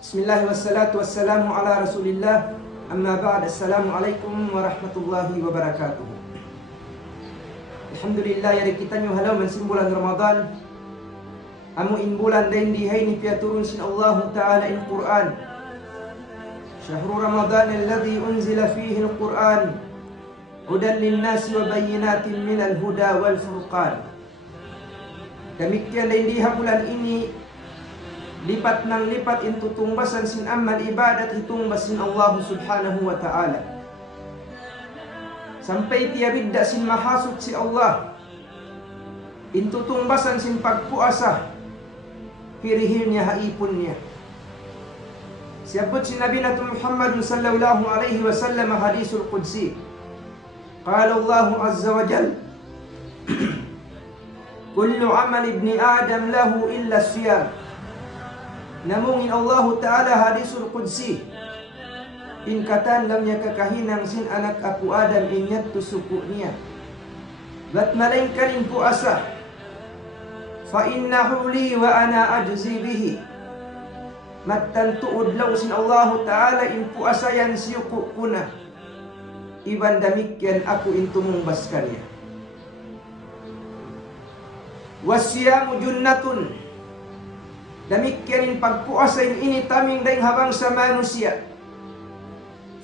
Bismillah wassalatu wassalamu ala rasulillah. Amma ba'd. Assalamualaikum warahmatullahi wabarakatuh. Alhamdulillah ya kita nyo halaw man bulan Ramadan. Amu in bulan din dihay ni piaturun sin Allah Ta'ala in Quran. Syahrul Ramadan alladhi unzila fihi al-Quran hudan linnasi wa bayyinatin minal huda wal furqan. Demikian din diha bulan ini lipat ng lipat into tumbasan sin amal ibadat hitumbas sin Allah subhanahu wa ta'ala. Sampai tiabidda sin mahasud si Allah into tumbasan sin pagpuasa hirihil niya haipon niya. Siabot si Nabi nato Muhammad sallallahu alaihi wasallam hadisul qudsi. Qala Allah azza wa jal kullu amal ibni Adam lahu illa siyam. Namungin Allah Ta'ala hadisul qudsi. In katan lam niya kakahinang sin anak apu Adam inyat tusuku niya. Bat malaingkan in puasa. Fa innahu li wa ana ajzi bihi. Mattantuod law sin Allah Ta'ala in puasa yan siyuku kuna. Iban damikyan ako in tumumbas kanya. Wasyamu junnatun. Demikian pagpuasa ini taming daing habang sa manusia.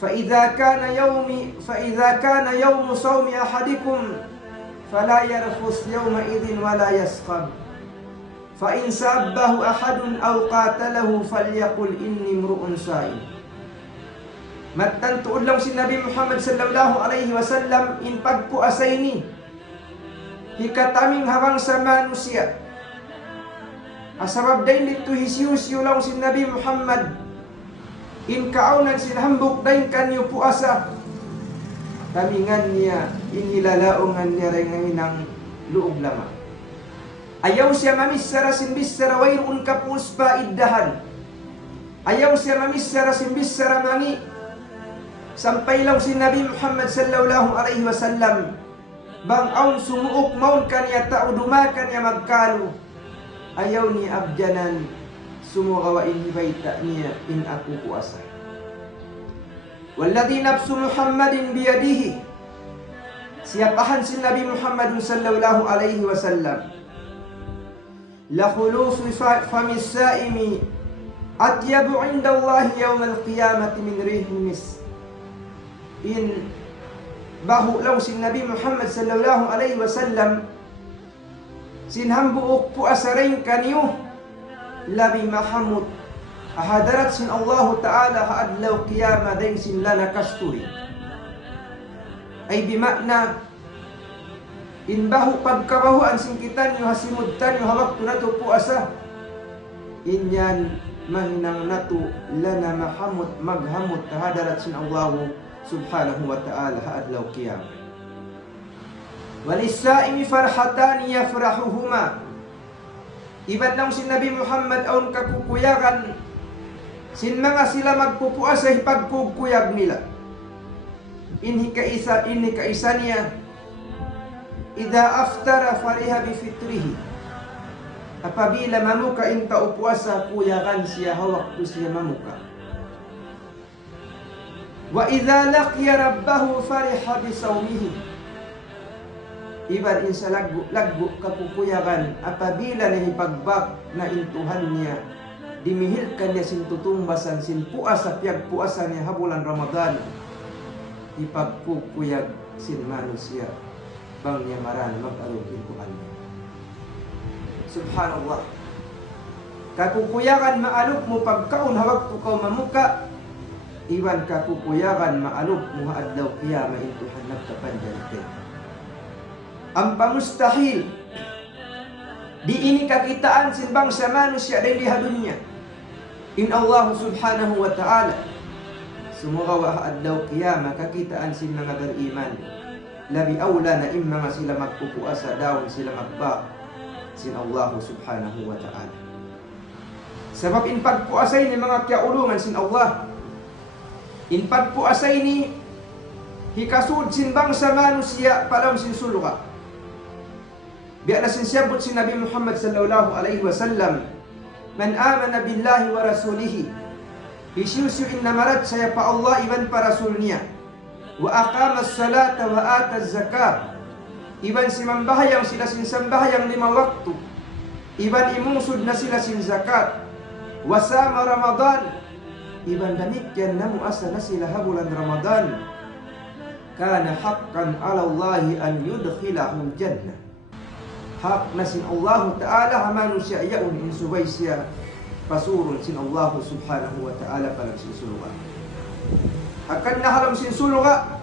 Fa idza kana yawmu sawmi ahadikum fala yarfus yawma idhin wala yasqab. Fa in sabbahu ahadun aw qatalahu falyaqul inni imru'un sha'im. Mattantuod lang si Nabi Muhammad sallallahu alaihi wasallam in pagpuasa ini hikataming habang sa manusia. Asabab dain dito hisyusyo lang si Nabi Muhammad in kaunan sinhambok dain kanyo puasa tamingan niya inilalaongan niya rin ng loob lamang. Ayaw siya mamissara simbissara wayrun kapuspa iddahan. Ayaw siya mamissara simbissara mangi. Sampay lang si Nabi Muhammad sallallahu alaihi wasallam bang aun sumuok maun kanya tao dumakan niya magkalo. Ayaw ni abjanan sumukawain hibayta niya in aku puasa. Walladhi nafsu Muhammadin biyadihi. Siapahan si Nabi Muhammad sallallahu alaihi wasallam. La khulufu famis saimi atyabu inda Allah yawm al-qiyamati min rihil mis. In bahu law si Nabi Muhammad sallallahu alaihi wasallam sinhambuok puasarin kanyo labi mahamud ahadarat sin Allah Ta'ala haadlaw qiyama daing sin lana kasturi ay bimakna inbahu pagkabahuan sin kita nyo hasimudtan nyo hawak nato puasa inyan mahinang nato lana mahamud maghamud ahadarat sin Allah subhanahu wa ta'ala haadlaw qiyama. Walisaimi farhatani yafrahuhuma. Iban lang si Nabi Muhammad aun kakukuyakan sin mga sila magpupuasa pagkukuyag nila. Ini kaisa niya idza aftara fariha bifitrihi. Apabila mamuka inta upuasa kuyakan siya hawak tu siya mamuka. Wa idza laqiya rabbahu fariha bisawmihi. Iban insa lagu kapukuyakan apabila na ipagbak na intuhan niya dimihilkan niya sin tutumbasan sin puasa piag puasa niya habulan Ramadan ipagkukuyag sin manusia bang niya maran mag-alog intuhan niya. Subhanallah. Kakukuyakan maalog mo pagkaon hawag tukaw mamuka iban kakukuyakan maalog mo adlaw qiyama intuhan nagkapanjalite. Ang pamustahil di ini kakitaan sin bangsa manusia din liha dunya in Allah subhanahu wa ta'ala sumugawa adlaw qiyama kakitaan sin mga beriman labi awla na mga sila magpupuasa daw sila magba sin Allah subhanahu wa ta'ala. Sabab in pagpuasay ni mga kiaulungan sin Allah in pagpuasay ni hikasud sin bangsa manusia palam sin sulga. Biya na sinsiyabot si Nabi Muhammad sallallahu alaihi wasallam man amana billahi wa rasulihi Isyusyu innamarat saya pa Allah iban para rasulnya. Wa aqamas salata wa ataz zakat. Iban simambahayang sila sinsambahayang 5 waktu. Iban imungsud na sila sin zakat. Wasama Ramadan. Iban demikian na muasa na sila bulan Ramadan. Kana haqqan ala Allahi an yudkhilahul jannah. Hak na sin Allah Ta'ala manusia yaun insubay siya pasurun sin Allah Subhanahu wa Ta'ala palang sinsuluga. Akan na halam sinsuluga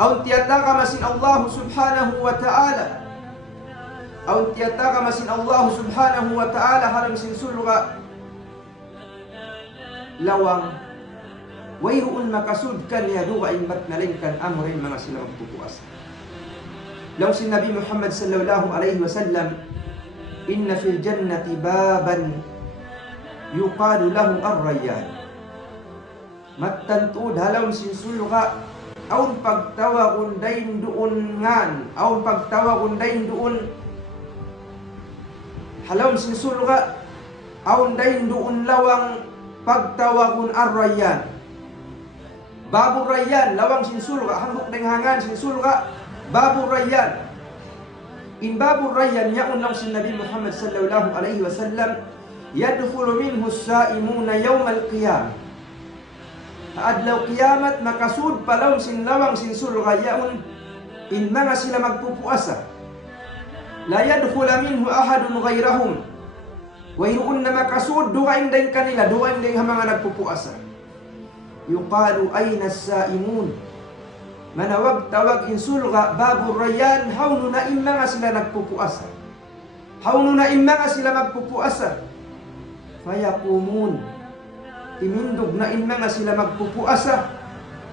aun tiyataka masin Allah Subhanahu wa Ta'ala aun tiyataka masin Allah Subhanahu wa Ta'ala halam sinsuluga lawang wayroon makasudkan ya duga imbat nalingkan amurin mga sila magpupuasa. Law si Nabi Muhammad sallallahu alaihi wasallam, inna fil jannati baban yuqalu lahu ar-rayyan. Mattantud halaw sinsulga aun pagtawa kundain duun ngan aun pagtawa kundain duun halaw sinsulga aun dain duun lawang pagtawa kun ar-rayyan. Babur Rayyan, lawang sinsulga, hanggok denghangan sinsulga, Babur Rayyan. In Babur Rayyan, yaun lang si Nabi Muhammad sallallahu alaihi wasallam, yadkhulu minhu as-saimuna yawmal qiyamah. Adlaw kiyamat, makasud palawang sinlawang sinsulga, yaun in mga sila magpupuasa. La yadkhula minhu ahadun ghayrahum. Wayroon na makasud, duwain din kanila, duwain din mga nagpupuasa. Yuqalu ayna as-saimun. Manawag tawag insulga Babur Rayyan, hawno na imanga sila nagpupuasa. Hawno na imanga sila magpupuasa. Fayaqumun. Timindog na imanga sila magpupuasa.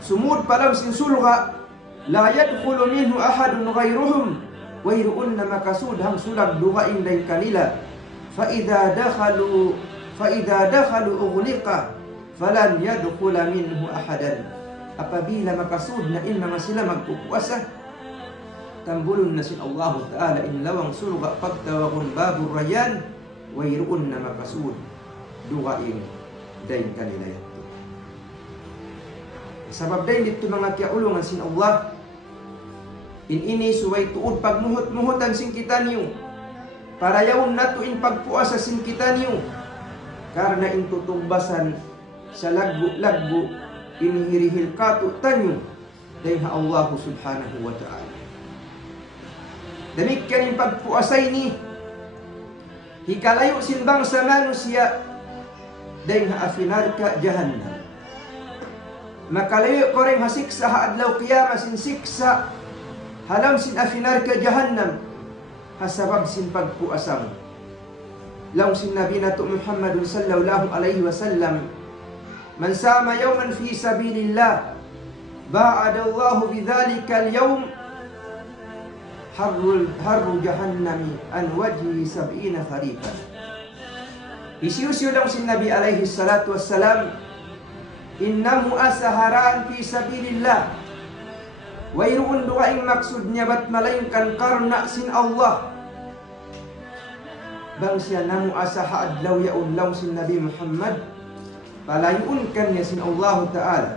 Sumud palang sinsulga la yadkhulu minhu ahadun ghayruhum. Wayroon na makasud hang sulag duwain din kanila. Fa idza dakhalu ughliqa falan yadkhula minhu ahadan. Apabila makasud na in mga sila magpupuasa, tambulun na sin Allah Ta'ala in lawang surga pagtawakon Babur Rayyan, wayroon na makasud dugain dahin kanila yato. Sabab dahin dito mga kiaulungan sin Allah, in ini suway tuod pagmuhot-muhotan sin kita niyo, para yaon nato in pagpuasa sin kita niyo, karena in tutungbasan sa lagbo-lagbo inihirihil kato tanyo dahil Allah Subhanahu wa Ta'ala. Demikian yung pagpuasay ni hikalayo sinbang sa manusia dahil haafinar ka jahannam. Makalayo ko rin hasiksa haadlaw kiyama sin siksa halam sin afinar ka jahannam hasabab sin pagpuasam. Law sin Nabi nato Muhammadun sallallahu alaihi wasallam, man sama yawman fi sabilillah ba'ada Allahu bidzalika al-yawm harru jahannami an wajhi 70 kharifan. Isyusyo lang si Nabi alaihi salatu wassalam, innamu asaharan fi sabilillah. Wayroon duwaing maksud niya ba't malayngkan karna sin Allah. Bang siya namu asaha adlaw yaun lang sin Nabi Muhammad, palayun kan niya sin Allah Ta'ala.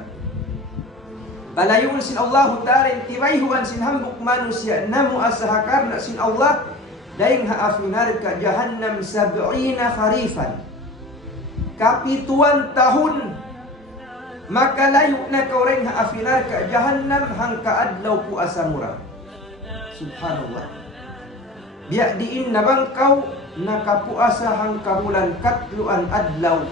Palayun sin Allah Ta'ala, tiwayhuan sin hambuk manusia namu asaha karna sin Allah, daing haafinar ka jahannam 70 kharifan. Kapituan tahun makalayo na kau rin haafinar ka jahannam hangka adlaw pu asamura. Subhanallah. Biya diin na bang kau nakapuasa hangka bulan katluan adlaw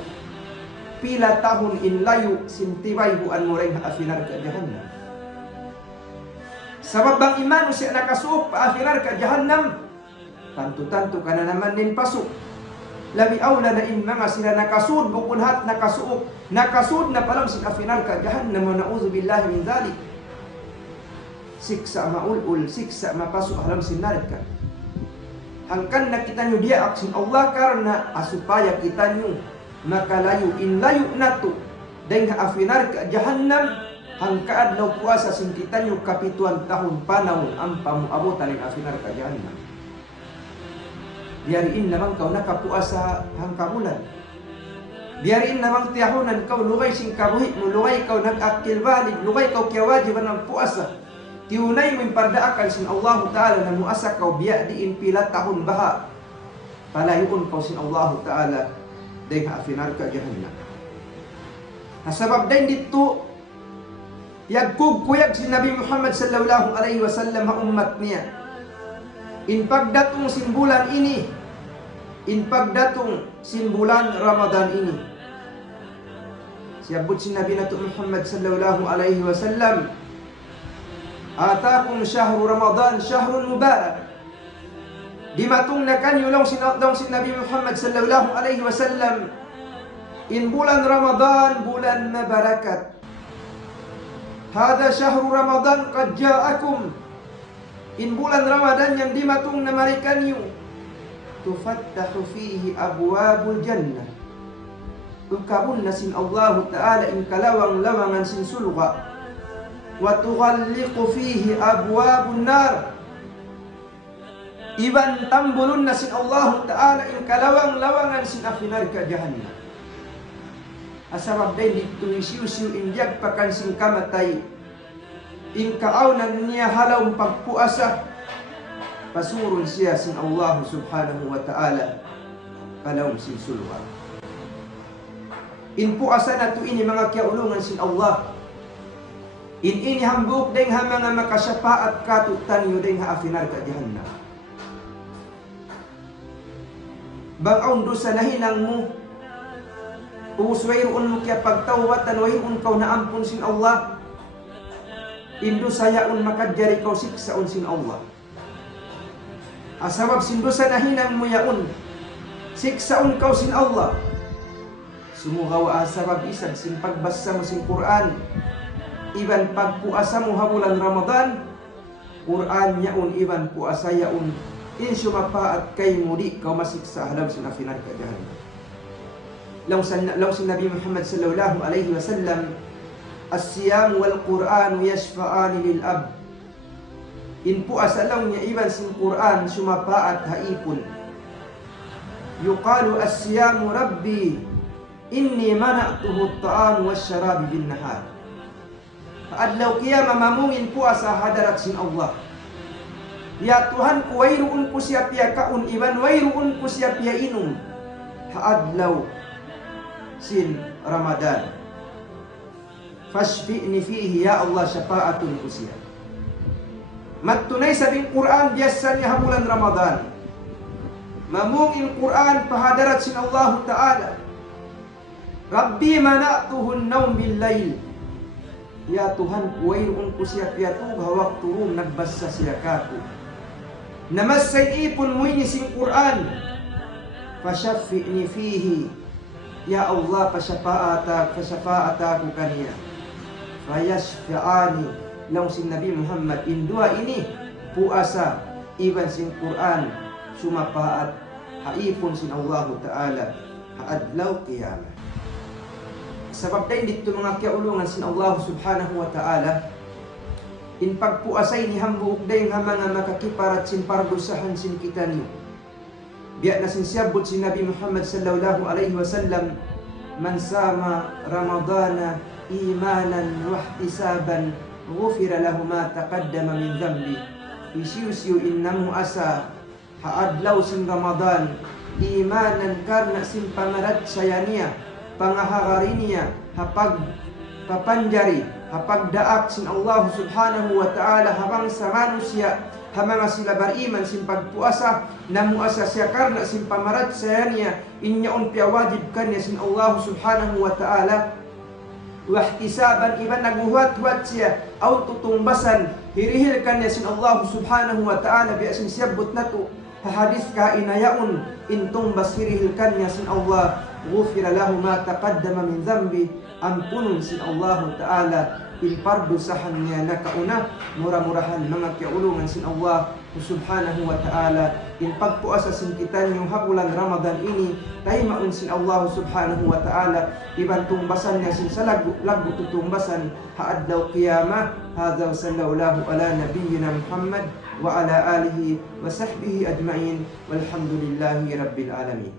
pila tahun in layu sintiwayhuan mo rin haafinar ka jahannam. Sabab bang iman siya nakasuok paafinar ka jahannam, tanto-tanto ka na naman din pasok. Labi awla na in mga sila nakasud bukunhat nakasuok, nakasud na palang sin afinar ka jahannam wa na'udzu billahi min dhalik. Siksa maulul, siksa mapasok halam sinarit ka. Hangkan na kita nyo dia aksin Allah karena asupaya kita nyo makalayo in layo nato dahil afinar ka jahannam hangka adlaw puasa sin kita nyo kapituan tahun panahon ang pamuabutan ng afinar ka jahannam. Yariin naman kau nakapuasa hangka bulan. Biyarin namang tiyahunan kau lugay sing kabuhi mo, lugay kau nag-akil valid, lugay kau kaya wajiban ng puasa. Tiunay mo yung pardaakal sin Allah Ta'ala na muasa kau biya diin pila tahun baha. Palayuon kau sin Allah Ta'ala day haafinar ka jahannam. Hasabab din dito, yagkugkuyag si Nabi Muhammad sallallahu alaihi wasallam ha ummat niya. In pagdatong simbulan ini, in pagdatong simbulan Ramadan ini, siyabot si Nabi nato Muhammad sallallahu alaihi wasallam, atakum syahru Ramadan syahrun mubarak. Di matong nakanyo lang si Nabi Muhammad sallallahu alaihi wasallam, in bulan Ramadan bulan na barakat. Hada syahru Ramadan qad ja'akum. In bulan Ramadan yang di matong namarikan niyo, tufattahu fihi abwabul jannah. Ukabun na sin Allah Ta'ala in kalawang-lawangan sin sulwa. Wa tughalliqu fihi abwabun nar. Iban tambulun na sin Allah Ta'ala in kalawang-lawangan sin afinar ka jahannam. Asabab din dito isiw-siw injag pakan sin kamatay. In kaawnan niya halaw pagpuasa, pasurun siya sin Allah subhanahu wa ta'ala kalawang sin sulwa. In puasa na to ini mga kiaulungan sin Allah. In ini hambuk deng ha mga makasyapaat katutan yu deng ha afinar ka jahannam. Bang-aun do sa nahinang mo, uswayroon mo kaya pagtawatan, wayroon kau na ampun sin Allah. Indo sayaon makadjari kau siksaon sin Allah. Asabab sindosa nahinang mo yaon, siksaon kau sin Allah. Sumuhawa asabab isag sin pagbasa mo sin Quran. Iban pagpuasa mo habulan Ramadan, Quran yaon iban puasa yaon. Insyo mapaat kay mudi kau masiksa halab sin afinar ka jahannam. Law sin Nabi Muhammad sallallahu alaihi wasallam, as-siyam wal Qur'an yashfa'ani lil ab. In puasa lang niya iban sin Quran sumapaat haipon. Yuqalu as-siyam rabbi inni mana'tuhu at-ta'am wash-sharab bin nahar. Adlaw kiyama mamungin puasa hadarat sin Allah. Ya Tuhan ku wayruun ku siya piya kaun iban wayruun ku siya piya inum. Haadlaw sin Ramadan. Fashfi'ni fihi ya Allah syafa'atun ku siya. Mattunay sa bin Quran biyasan niya bulan Ramadan. Mamungin Quran pahadarat sin Allah Ta'ala. Rabbi mana'tuhu an-nawm bil-lail. Ya Tuhan kuwayroon ko siya piyatug hawak turum nagbasa siya kako. Namassay ipon mo ini sin Quran. Fashaffi'ni fihi. Ya Allah pasyafa'ata ko kaniya. Fayashfi'ani law sin Nabi Muhammad indua ini puasa iban sin Quran sumapaat haipon sin Allah Ta'ala haadlaw qiyamah. Sabab din dito mga kiaulungan sin Allah subhanahu wa ta'ala, in pagpuasay ni hambuok din nga mga makakiparat sin pardusahan sin kita niyo. Biya na sin siyabot si Nabi Muhammad sallallahu alaihi wasallam, man sama Ramadana imanan wa ihtisaban ghufira lahu ma taqaddama min dhanbi. Isiusiu innamu asa haadlaw sin Ramadan imanan karna sin pamarat sayaniya pangahagarinia hapag papanjari hapag daak sin Allah subhanahu wa ta'ala habang sa manusia hamanga sila bariman sin pagpuasa namuasa siya karna sin pamarat sayaniya inyaon piawajib kanya sin Allah subhanahu wa ta'ala wahtisaban iban naguhuat-huat siya aw tutungbasan hirihil kanya sin Allah subhanahu wa ta'ala biasin siyabot nato hadis ka inayaon intong basirihil kanya sin Allah ghufira lahu ma taqaddama min dhanbi ampunun sin Allah Ta'ala ilpardusahan niya nakauna mura-murahan mga kiaulungan sin Allah subhanahu wa ta'ala in pagpuasa sin kita niyong habulan Ramadan ini tayo maun sin Allah subhanahu wa ta'ala iban tumbasan niya sin sa lagu tutungbasan haadlaw qiyamah. Hadha wa sallallahu ala nabiyyina Muhammad wa ala alihi wa sahbihi ajma'in walhamdulillahi rabbil alamin.